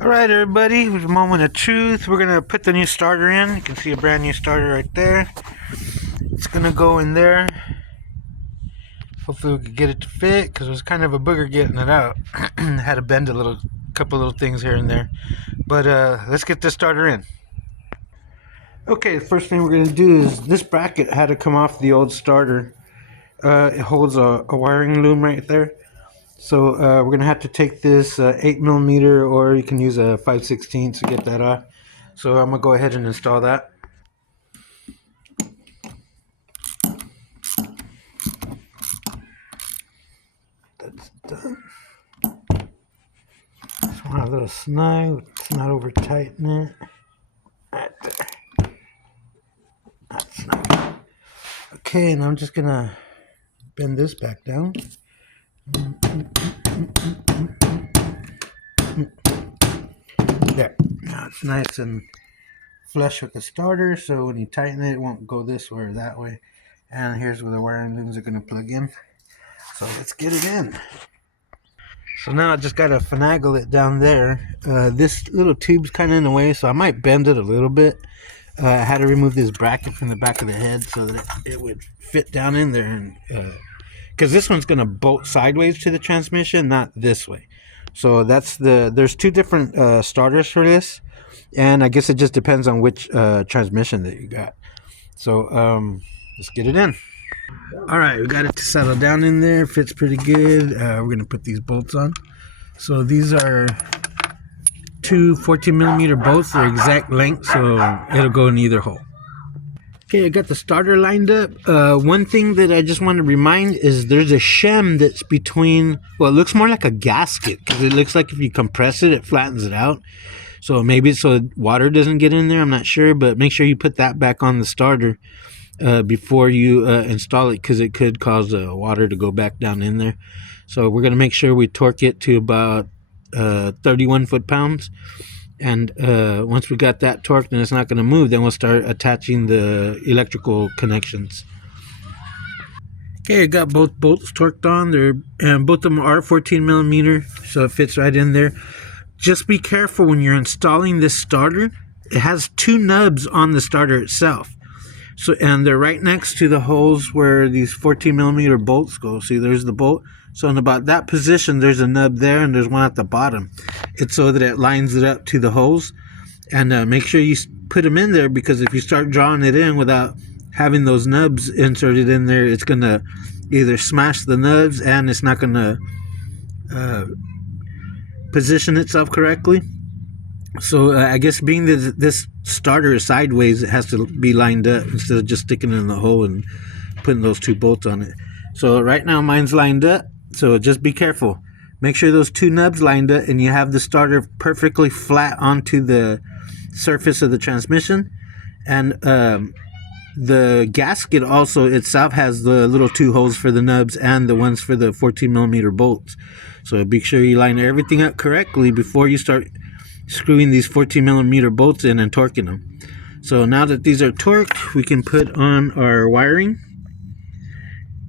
Alright everybody, with a moment of truth, we're going to put the new starter in. You can see a brand new starter right there. It's going to go in there. Hopefully we can get it to fit, because it was kind of a booger getting it out. Had to bend a couple little things here and there. But let's get this starter in. Okay, the first thing we're going to do is, this bracket had to come off the old starter. It holds a wiring loom right there. So we're going to have to take this 8mm, or you can use a 5/16 to get that off. So I'm going to go ahead and install that. That's done. Just want a little snug. It's not over tighten it. Right there. That's snug. Okay, and I'm just going to bend this back down. There. Now it's nice and flush with the starter, so when you tighten it, it won't go this way or that way. And here's where the wiring looms are going to plug in. So let's get it in. So now I just got to finagle it down there. This little tube's kind of in the way, so I might bend it a little bit. I had to remove this bracket from the back of the head so that it would fit down in there. And because this one's going to bolt sideways to the transmission, not this way. So there's two different starters for this. And I guess it just depends on which transmission that you got. So let's get it in. All right, we got it to settle down in there. Fits pretty good. We're going to put these bolts on. So these are two 14mm bolts. They're exact length, so it'll go in either hole. Okay, I got the starter lined up. One thing that I just want to remind is there's a shim that's between, well, it looks more like a gasket because it looks like if you compress it, it flattens it out. So maybe so water doesn't get in there. I'm not sure, but make sure you put that back on the starter before you install it, because it could cause water to go back down in there. So we're going to make sure we torque it to about 31 foot-pounds. And once we got that torqued and it's not going to move, then we'll start attaching the electrical connections. Okay, I got both bolts torqued on. Both of them are 14mm, so it fits right in there. Just be careful when you're installing this starter. It has two nubs on the starter itself. So, and they're right next to the holes where these 14mm bolts go. See, there's the bolt. So in about that position, there's a nub there and there's one at the bottom. It's so that it lines it up to the holes. And make sure you put them in there, because if you start drawing it in without having those nubs inserted in there, it's going to either smash the nubs and it's not going to position itself correctly. So I guess being that this starter is sideways, it has to be lined up instead of just sticking it in the hole and putting those two bolts on it. So right now mine's lined up, so just be careful. Make sure those two nubs lined up and you have the starter perfectly flat onto the surface of the transmission. And the gasket also itself has the little two holes for the nubs and the ones for the 14mm bolts. So be sure you line everything up correctly before you start screwing these 14mm bolts in and torquing them. So now that these are torqued, we can put on our wiring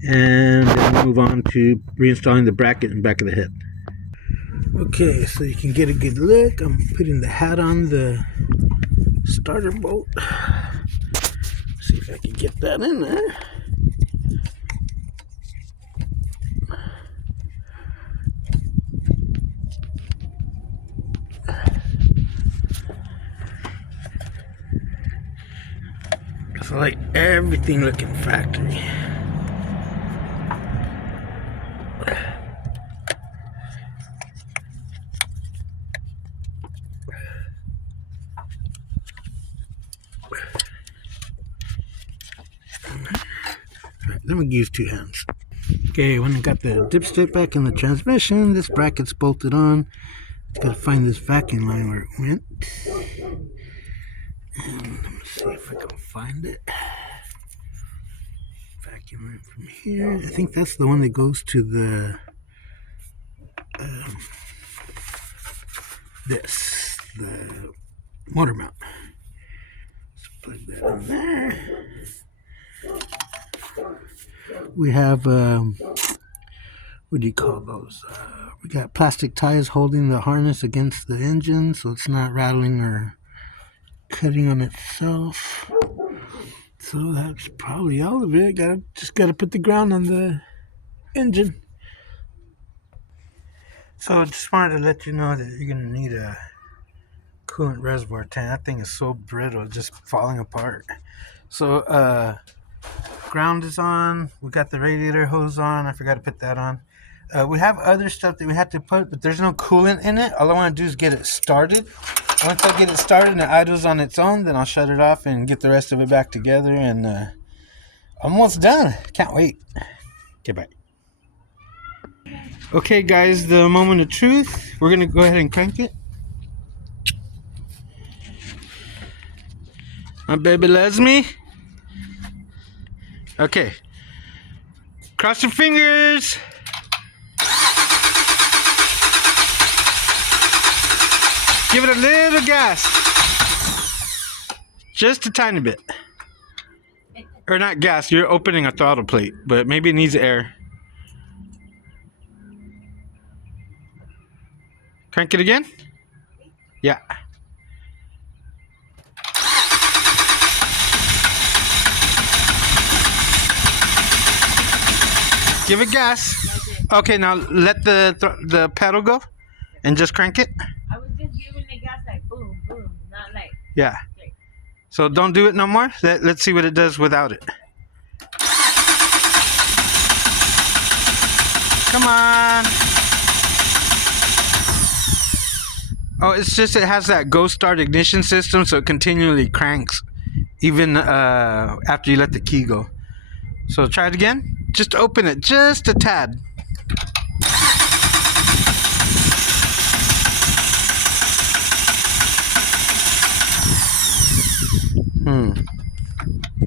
and then move on to reinstalling the bracket in the back of the head. Okay, so you can get a good look. I'm putting the hat on the starter bolt. See if I can get that in there. So like everything looking factory. Then we use two hands. Okay, when I got the dipstick back in the transmission, this bracket's bolted on. Gotta find this vacuum line where it went. And let me see if I can find it. Vacuum line from here. I think that's the one that goes to the the motor mount. Let's plug that in there. We have what do you call those? We got plastic ties holding the harness against the engine so it's not rattling or cutting on itself. So that's probably all of it. Just gotta put the ground on the engine. So I just wanted to let you know that you're gonna need a coolant reservoir tank. That thing is so brittle, just falling apart. So ground is on. We got the radiator hose on. I forgot to put that on. We have other stuff that we had to put, but there's no coolant in it. All I want to do is get it started. Once I get it started and it idles on its own, then I'll shut it off and get the rest of it back together. And almost done. Can't wait. Okay, bye. Okay, guys, the moment of truth. We're going to go ahead and crank it. My baby loves me. Okay. Cross your fingers. Give it a little gas. Just a tiny bit. Or not gas, you're opening a throttle plate, but maybe it needs air. Crank it again? Yeah. Give it gas. Okay, now let the pedal go and just crank it. I was just giving the gas like boom, boom, not like. Yeah. So don't do it no more. Let's see what it does without it. Come on. Oh, it's just it has that ghost start ignition system, so it continually cranks even after you let the key go. So try it again. Just open it just a tad.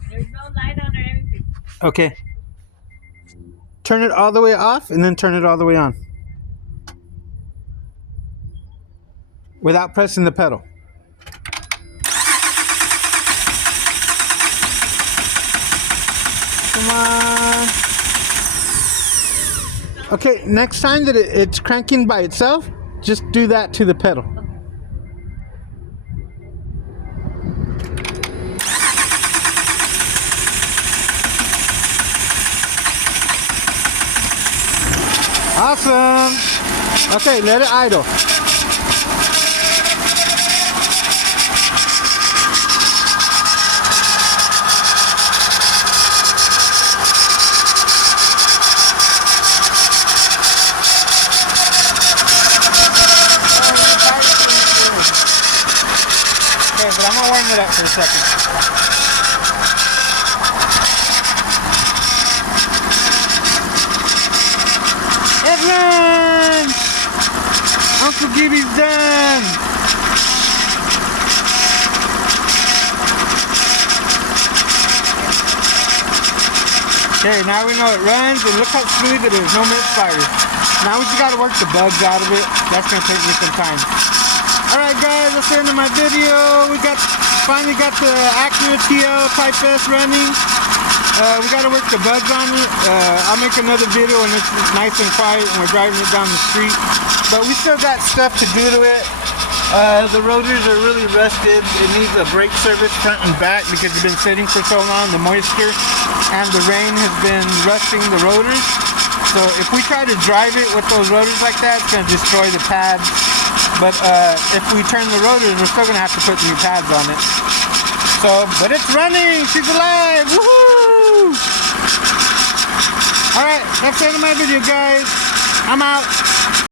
There's no light on or anything. Okay. Turn it all the way off and then turn it all the way on. Without pressing the pedal. Come on. Okay, next time that it's cranking by itself, just do that to the pedal. Awesome. Okay, let it idle. Okay, but I'm gonna warm it up for a second. Everyone! Uncle Gibby's done! Okay, now we know it runs, and look how smooth it is, no misfires. Now we just gotta work the bugs out of it. That's gonna take me some time. Alright guys, that's the end of my video. We finally got the Acura TL Type S running. We gotta work the bugs on it. I'll make another video when it's nice and quiet and we're driving it down the street. But we still got stuff to do to it. The rotors are really rusted. It needs a brake service front and back because it's been sitting for so long. The moisture and the rain has been rusting the rotors. So if we try to drive it with those rotors like that, it's gonna destroy the pads. But if we turn the rotors, we're still gonna have to put new pads on it. So, but it's running. She's alive. Woohoo! All right, that's the end of my video, guys. I'm out.